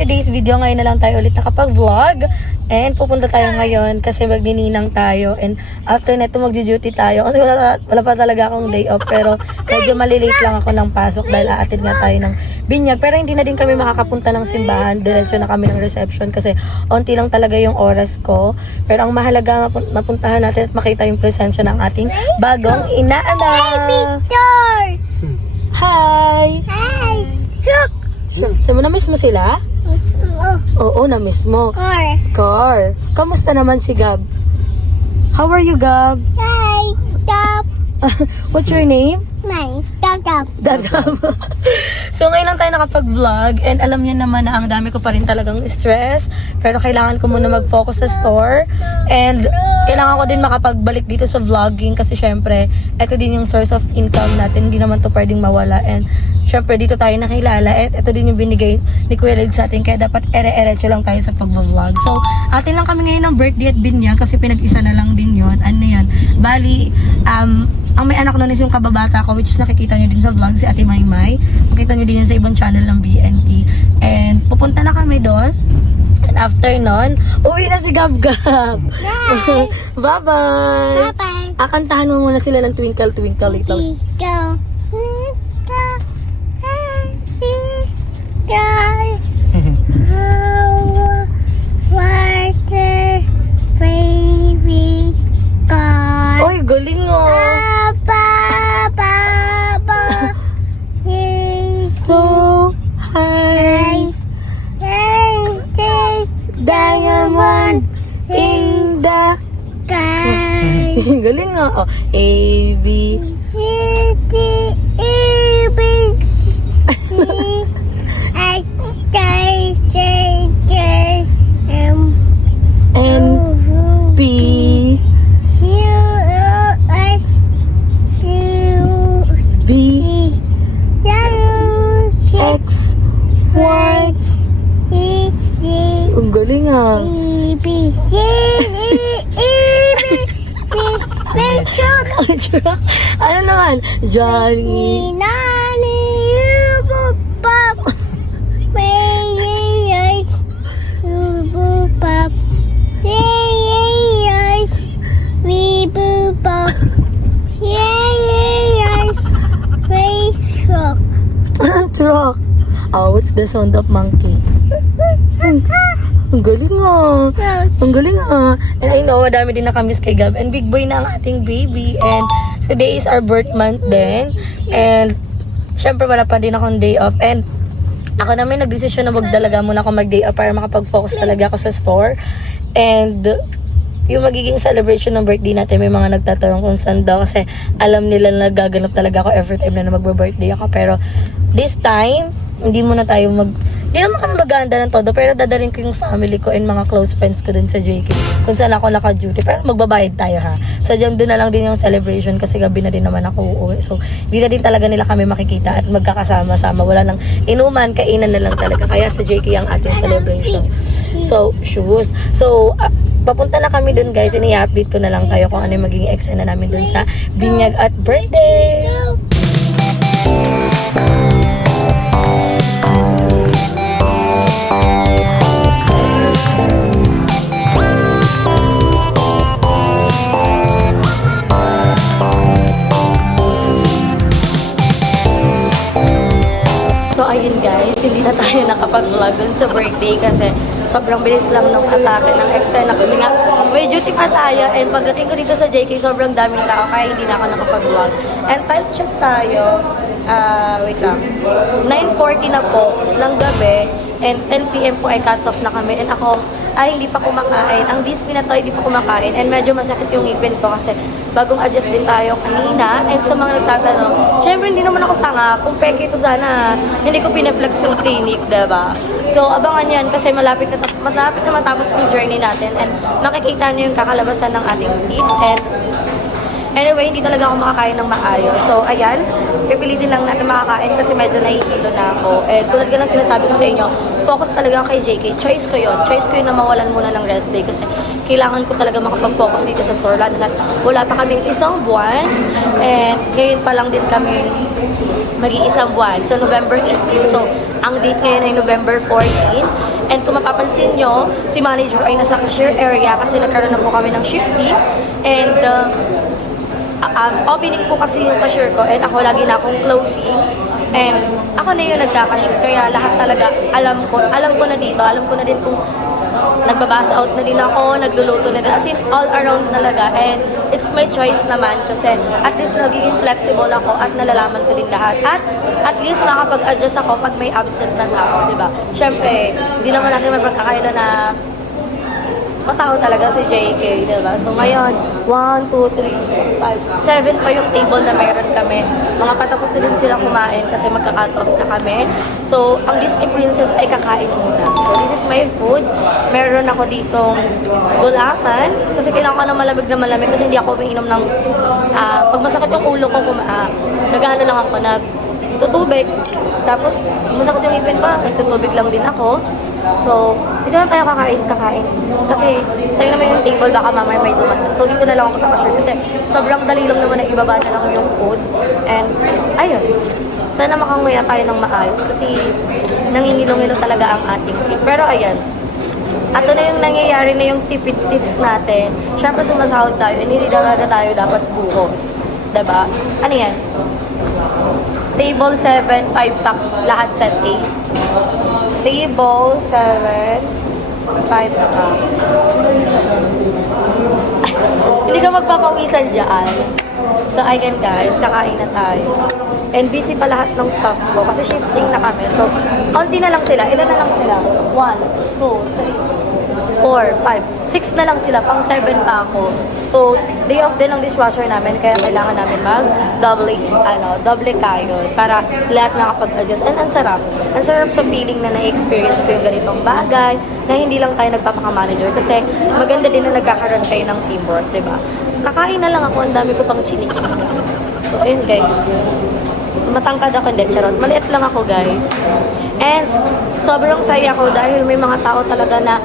today's video, ngayon na lang tayo ulit nakapag-vlog. And pupunta tayo ngayon kasi magdininang tayo. And after neto magdi-duty tayo. Kasi wala pa talaga akong day off. Pero medyo malilate lang ako ng pasok dahil aatid nga tayo ng binyag. Pero hindi na din kami makakapunta ng simbahan. Diretso na kami ng reception kasi onti lang talaga yung oras ko. Pero ang mahalaga mapuntahan natin at makita yung presensya ng ating bagong inaanak. Hi! Hi! Chuck! So, na-miss mo sila? Oo, na-miss mo. Car. Kamusta naman si Gab? How are you, Gab? Hi! Stop! What's your name? Nice! Stop! Gab. So, ngayon lang tayo nakapag-vlog and alam niya naman na ang dami ko pa rin talagang stress. Pero kailangan ko muna mag-focus sa store. And kailangan ko din makapagbalik dito sa vlogging kasi syempre, ito din yung source of income natin. Hindi naman to pwedeng mawala. And syempre, dito tayo nakilala. At ito din yung binigay ni Kuya Lid sa atin. Kaya dapat ere-erecho lang tayo sa pag-vlog. So, atin lang kami ngayon ng birthday at binyag kasi pinag-isa na lang din yun. Ano yan? Bali, ang may anak nun is yung kababata ko, which is nakikita nyo din sa vlog, si Ate Maymay. Makita nyo din yan sa ibang channel ng BNT. And pupunta na kami doon. And after nun, uwi na si Gab Gab. Bye-bye. Bye-bye. Akantahan mo muna sila ng Twinkle Twinkle Little Let's go. Star. Water. Baby. God. Oy, galing oh. Baba. So high, diamond in the Sky. galing nga oh. A, B, City, A, B, C, X, Y, Z, J, M, N, O, P, Q, S, U, V, W, X, Y. E, C, Ang galing ah. E, B, C, E, B, Ano naman? Johnny. Nani, Yubu, Pop, Mayayas, Yubu, Pop, Yayayas, Wibu, Pop, Yayayas, Face Rock. Truck. Oh, what's the sound of monkey? Ang galing ah. Ang galing ah. And I know, madami din nakamiss kay Gab. And big boy na ang ating baby. And today is our birth month din. And syempre wala pa din akong day off. And ako naman nagdesisyon na magdalaga muna ako mag-day off para makapag-focus talaga ako sa store. And yung magiging celebration ng birthday natin, may mga nagtatanong kung saan daw kasi alam nila na gaganap talaga ako every time na magbe-birthday ako. Pero this time, hindi muna tayo hindi naman kami mag-aanda ng todo, pero dadalhin ko yung family ko and mga close friends ko dun sa JK kung saan ako naka-duty. Pero magbabayad tayo ha. Sadyang doon na lang din yung celebration kasi gabi na din naman ako uuwi. So, hindi na din talaga nila kami makikita at magkakasama-sama. Wala nang inuman, kainan na lang talaga. Kaya sa JK ang ating celebration. So, shoes. So, papunta na kami dun guys. I-update ko na lang kayo kung ano yung magiging eksena namin dun sa binyag at birthday. So ayun guys, hindi na tayo nakapag-vlog dun sa birthday kasi sobrang bilis lang ng atake ng external kasi nga may duty pa tayo and pagdating ko dito sa JK sobrang daming tao kaya hindi na ako nakapag-vlog. And time check tayo, wait lang, 9:40 na po ng gabi and 10 PM po ay cut off na kami and ako ay hindi pa kumakain. Ang discipline na to, hindi pa kumakain and medyo masakit yung ngipin ko kasi bagong adjust din tayo kanina. And sa mga nagtatanong, syempre hindi naman ako tanga. Kung peke ito sana, hindi ko pineflex yung clinic, diba? So, abangan yan kasi malapit na matapos yung journey natin and makikita nyo yung kakalabasan ng ating teeth. And anyway, hindi talaga ako makakain ng maayos. So, ayan, pipilitin lang natin makakain kasi medyo nahihilo na ako. And tulad ka lang sinasabi ko sa inyo, focus talaga kay JK. Choice ko yun. Choice ko yun na mawalan muna ng rest day kasi kailangan ko talaga makapag-focus dito sa store. Lalo na wala pa kaming isang buwan. And ngayon pa lang din kami mag-iisang buwan. So, November 18. So, ang date ngayon ay November 14. And kung mapapansin nyo, si manager ay nasa cashier area kasi nagkaroon na po kami ng shifting. And, opening po kasi yung cashier ko and ako lagi na akong closing. And ako na yung nagka-cashier. Kaya lahat talaga, alam ko na dito. Alam ko na din kung nagbabasa out na din ako, nagluluto na din. As in, all around talaga. And it's my choice naman kasi at least nagiging flexible ako at nalalaman ko din lahat. At least makakapag-adjust ako pag may absent na tao, di ba? Siyempre, hindi naman natin mapagkakaila na matao talaga si JK, di ba? So ngayon, 1, 2, 3, 4, 5, 7 pa yung table na meron kami. Mga patapos na din sila kumain kasi magka-cut off na kami. So, ang Disney Princess ay kakain muna. So, this is my food. Meron ako ditong gulaman. Kasi kailangan ko ng malamig na malamig kasi hindi ako umiinom ng pag masakit yung ulo ko, nag-ano lang ako, tutubig. Tapos, masakit yung ipin ko, nagtutubig lang din ako. So, dito na tayo kakain. Kasi, sa'yo naman yung table, baka mamaya may dumating. So, dito na lang ako sa cashier kasi sobrang dali lang naman na ibaba na lang yung food. And, ayun. Sana makanguya tayo ng maayos kasi nangingilong-ilo talaga ang ating tip. Pero, ayan. Ato na yung nangyayari na yung tipid tips natin. Siyempre, sumasahod tayo. And hindi talaga tayo dapat buhos. Diba? Ano yan? Table 7, 5 packs, lahat set A. Table 7, 5 packs. Hindi ka magpapawisan dyan. So, ayan guys, kakain na tayo. And busy pa lahat ng staff ko kasi shifting na kami. So, konti na lang sila. Ilan na lang sila? 1, 2, 3, 4, 5, 6 na lang sila. Pang 7 pa ako. So, day off din ng dishwasher namin. Kaya kailangan namin double kayo para lahat nakapag-adjust. And ang sarap. Ang sarap sa feeling na na-experience ko yung ganitong bagay na hindi lang tayo nagpapaka-manager kasi maganda din na nagkakaroon kayo ng teamwork, diba? Kakain na lang ako. Ang dami ko pang chinik. So, ayun guys. Matangkad ako, hindi, charot. Maliit lang ako, guys. And sobrang saya ko dahil may mga tao talaga na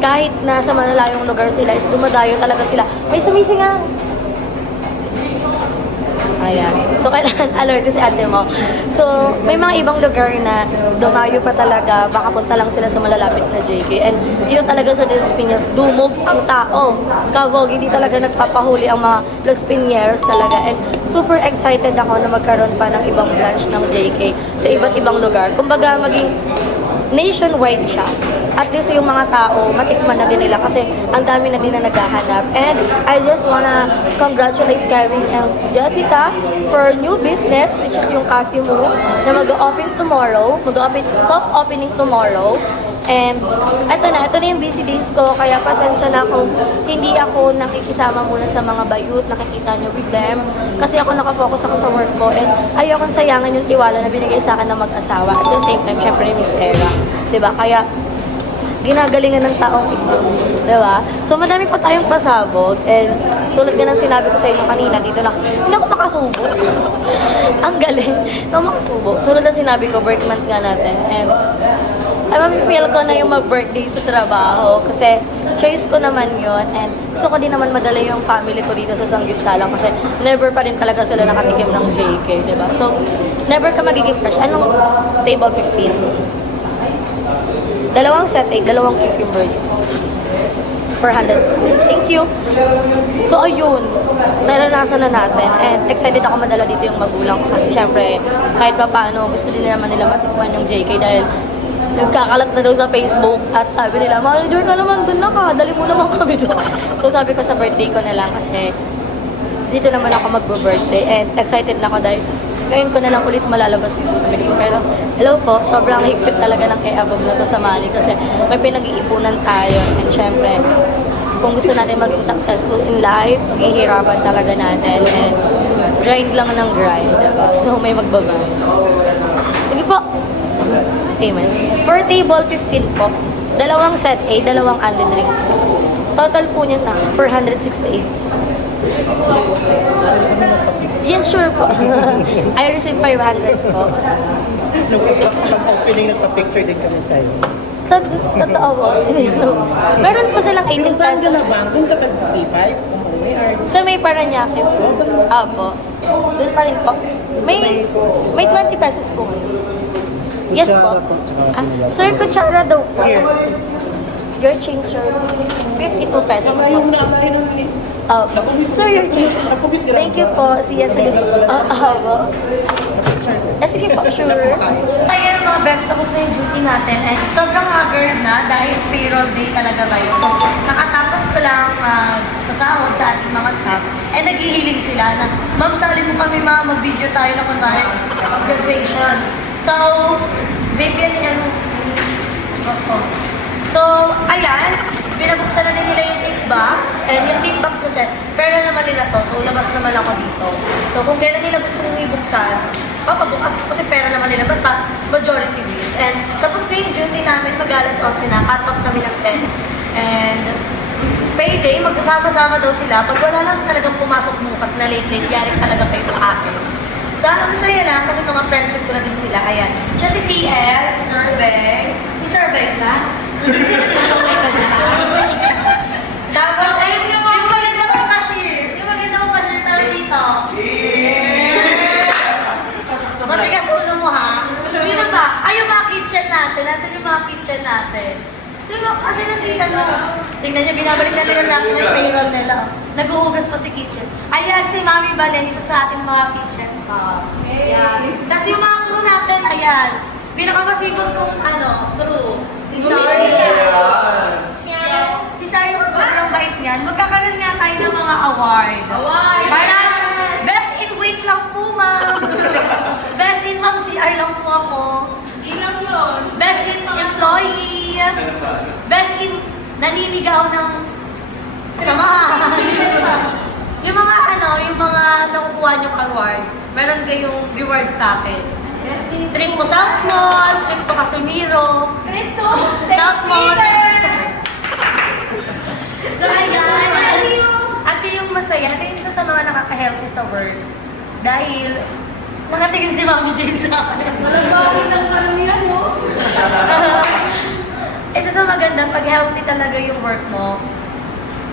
kahit nasa malalayong lugar sila, is dumadayo talaga sila. May sumisingaw! Ayan. So, kailangan alert si ate mo. So, may mga ibang lugar na dumayo pa talaga, baka punta lang sila sa malalapit na JK. And dito talaga sa Los Piñas, dumog ang tao. Kabog, hindi talaga nagpapahuli ang mga Los Piñeros talaga. And super excited ako na magkaroon pa ng ibang branch ng JK sa iba't ibang lugar. Kumbaga, maging nationwide siya. At least yung mga tao, matikman na din nila kasi ang dami na din na naghahanap. And I just wanna congratulate Kevin and Jessica for new business, which is yung Coffee Mo, na mag-open tomorrow. Mag-open, soft opening tomorrow. And ito na yung busy days ko, kaya pasensya na kung hindi ako nakikisama muna sa mga bayut, nakikita nyo with them. Kasi ako nakafocus ako sa work ko and ayokong sayangan yung tiwala na binigay sa akin ng mag-asawa. At the same time, syempre ni Miss Era. Diba? Kaya ginagalingan ng taong ito. Diba? So, madami pa tayong pasabog. And tulad nga ng sinabi ko sa inyo kanina, dito lang, hindi ako makasubo. Ang galing. Hindi ako makasubo. Tulad ng sinabi ko, birth month nga natin. And feel ko na yung mag-birthday sa trabaho kasi choice ko naman yon and gusto ko din naman madala yung family ko dito sa Sanggipsalang kasi never pa rin talaga sila nakatikim ng JK, diba? So, never ka magiging fresh. Anong table 15? Dalawang set egg, dalawang cucumber for 160. Thank you! So, ayun. Naranasan na natin and excited ako madala dito yung magulang ko kasi syempre, kahit pa paano, gusto din naman nila matikman yung JK dahil nagkakalat na daw sa Facebook at sabi nila, manager ka naman, dun na ka, dali mo naman kami doon. So sabi ko sa birthday ko na lang kasi dito naman ako magbo-birthday and excited na ako dahil ngayon ko na lang ulit malalabas yung family ko. Pero hello po, sobrang higpit talaga ng kay Abog na to sa money kasi may pinag-iipunan tayo and syempre kung gusto natin maging successful in life, maghihirapan talaga natin and grind lang ng grind, diba? So may magbabayad. Sige po! Amen. Per table, 15 po. Dalawang set A, dalawang onion rings po. Total po niya na, 468. Yes, sure po. I received 500 po. Pag-opening, nagpa-picture din kami sa'yo. Totoo po. Meron po silang 18 Saan ka pesos. na ba? Kung ka nag-C5? So may Paranaque po. Apo. Doon pa rin po. May 20 pesos po. Yes po. Sir, kutsara daw po. Your change, sir. 52 pesos po. Sir, your change. Thank you po. See you sa sige po, sure. Kaya mga Bex, tapos na yung duty natin. And sobrang haggard na dahil payroll day talaga ngayon. So, nakatapos ko lang pasahod sa ating mga staff. And naghihiling sila na, ma'am, sali mo kami mag-video tayo na kunwari graduation. So, bigyan niya nung So, ayan, binabuksan na nila yung tip box, and yung tip box na set, pera naman nila to, so labas naman ako dito. So, kung kailan nila gusto mong ibuksan, papabukas ko kasi pera naman nila, basta majority wins. And tapos na yung duty namin, mag-alas 11 na, cut off kami ng 10. And payday, magsasama-sama daw sila. Pag wala lang talagang pumasok bukas na late-late, yari talaga kayo sa akin. So, ang masaya na, kasi mga friendship ko na din sila. Ayan, siya si TS, si Sir Beng. Si Sir Beng na. Nagtulungay ka na. Tapos, ayun yung maganda kong cashier. Yung maganda kong cashier tayo dito. Matigas ulo mo, ha? Sino ba? Ay, yung mga kitchen natin. Nasaan yung mga kitchen natin? Sino? Kasi na si ano? Tingnan niyo, binabalik na nila sa akin yung payroll nila. Nag-uugas pa si kitchen. Ayan, si Mami Balen, isa sa ating mga kitchen staff. Ayan. Kasi yung mga crew natin, ayan. Pinakamasipag kong crew. Si Sari. Si Sari yung sobrang bait niyan. Magkakaroon nga tayo ng mga award. Parang, best in weight lang po, ma'am. Best in ma'am CR lang po ako. Hindi lang yun. Best in employee. Best in naninigaw ng kasamahan. Yung mga yung mga nakukuha niyong award, meron kayong reward sa akin. Trip ko South Mall, trip ko Casimiro. Trip to South Mall. So ayan. At yung masaya, at yung isa sa mga nakaka-healthy sa work. Dahil nakatingin si Mami Jane sa akin. Malabawin lang karamihan, no? Isa sa maganda, pag healthy talaga yung work mo,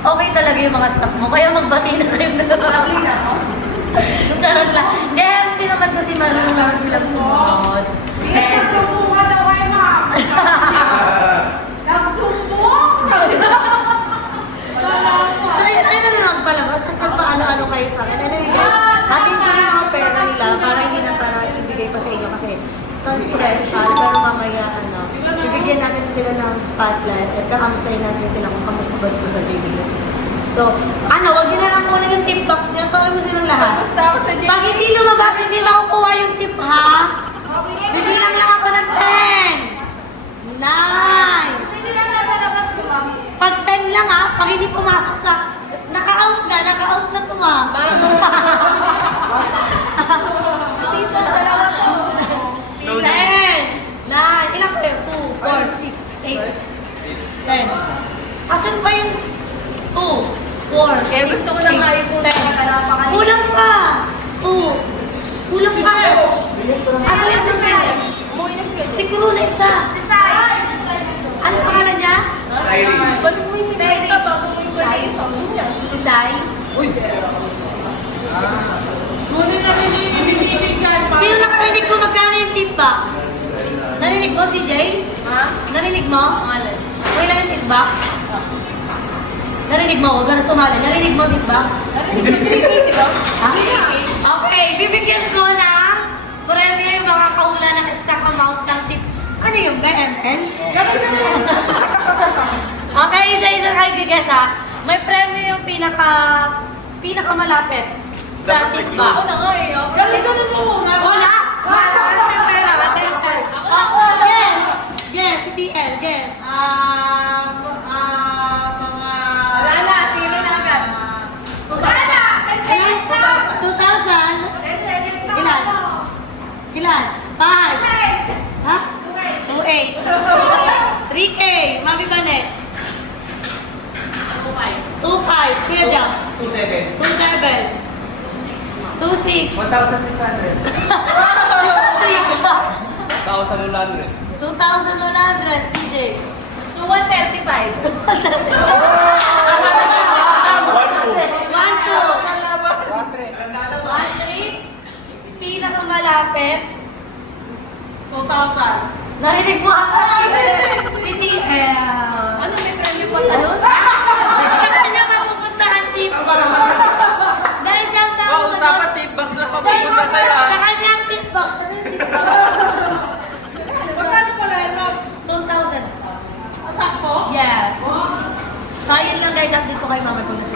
okay talaga yung mga staff mo. Kaya magbati na kayo na. Lovely na ako. Charot lang. Hindi, healthy naman kasi marunong naman silang sumunod. Nagsumbong ka daw kayo, ma'am. Nagsumbong? So, ayun na lang palabas, tapos nagpaano-ano kayo sa akin. Anyway guys, atin ko yung mga pera nila para hindi na para ibigay pa sa inyo kasi it's confidential, pero mamaya bibigyan natin sila ng spotlight at kakamustahin natin sila kung kamusta ba dito sa JBS. So, wag niyo na lang kunin yung tip box niya, tawin mo silang lahat. Basta ako sa JBS. Pag hindi lumabas, hindi makukuha yung tip, ha? Bibilang lang ako ng 10. 9. Sino lang nasa labas ko, ma'am? Pag 10 lang, ha? Pag hindi pumasok sa... Naka-out na to, ha? Dito, dalawa ko. 10. 9. Ilang kayo? 2, 4, 6, 8, 10. Asan ba yung 2, 4, Kaya gusto ko lang maipunan na kalapa kanina. Kulang pa! 2. Kulang pa! Asan yung susunod? Si Kuro na isa. Si Sai. Ano pangalan niya? Balik mo yung si Betty. Si Sai. Muna na rin yung binibigyan. Sino nakarinig mo magkano yung tip box? Narinig mo si Jay? Ha? Narinig mo? Okay lang yung tip box? Narinig mo? Huwag ka na sumali. Narinig mo tip box? Di ba? Ha? Okay, bibigyan ko ng premyo yung mga kaula ng exact amount ng tip. Ano yung BMN? Okay, isa-isa kayo gigas, ha? May premyo yung pinakamalapit sa tip box. Ako na nga eh. Ganun mo muna. Wala! Wala! May pera. Yes! Yes, si TL. Guess. Mga... Wala na. Sino na agad? Wala na. 10 seconds na. 2,000. 10 seconds na. Ilan? Ilan? 5. Ha? 2,800. 3K. Mami Banet. 2,500. Kuya Jam. 2,700. 2,700. 2,600. 1,600. 1,100. 2,100. CJ. 135. 1,200. malapit? 2,000. Narinig mo ata? Si TL. Ano, may premyo pa siya nun? Sa kanya mapupuntahan tip box. Guys, yung tao Oh, sa dapat tip box na papupunta sa'yo ah. Sa kanyang tip box. Ano yung tip box? Magkano pala ito? 2,000. Sakto? Yes. So, ayun lang guys, update ko kay mama kung nasa